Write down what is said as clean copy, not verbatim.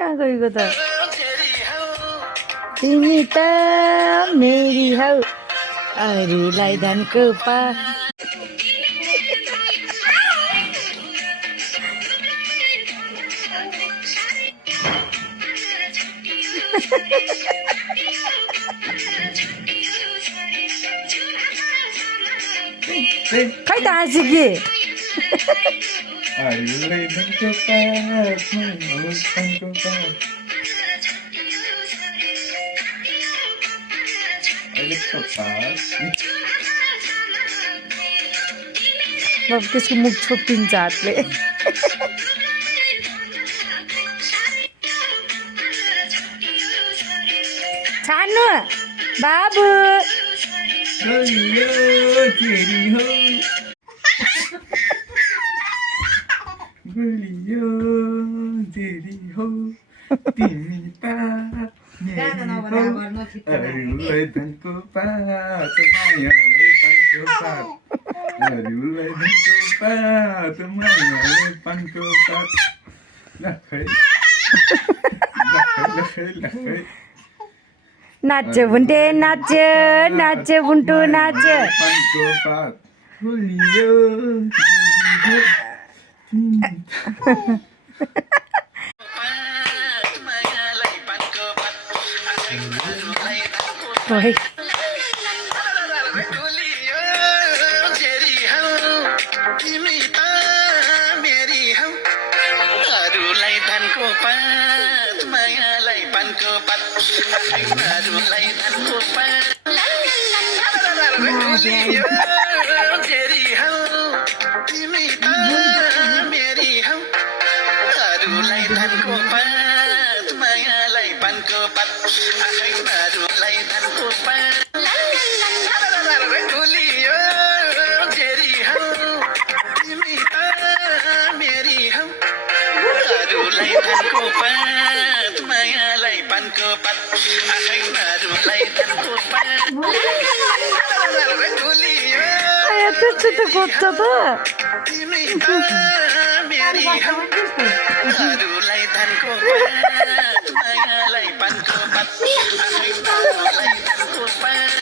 कहाँ गएको त तिमी त मेरी हौ अरूलाई धनको पा खै त हाँसी कि अरूलाई धनको पातमा होस् धनको पात अहिले त पात अब त्यसको मुख छोपिन्छ हातले छान्नु बाबु बलियो तेरी हो बलियो तेरी हो तिमी त अरूलाई धनको पात मायालाई पानको पात अरूलाई धनको पात मायालाई पानको पात लखै लखै लखै नाच्यो बुन्टे नाच्यो नाच्यो बुन्टु नाच्यो पानको पात बलियो ओइ त्यस्तो त खोज्छ त अरूलाई धनको पात मायालाई पानको पात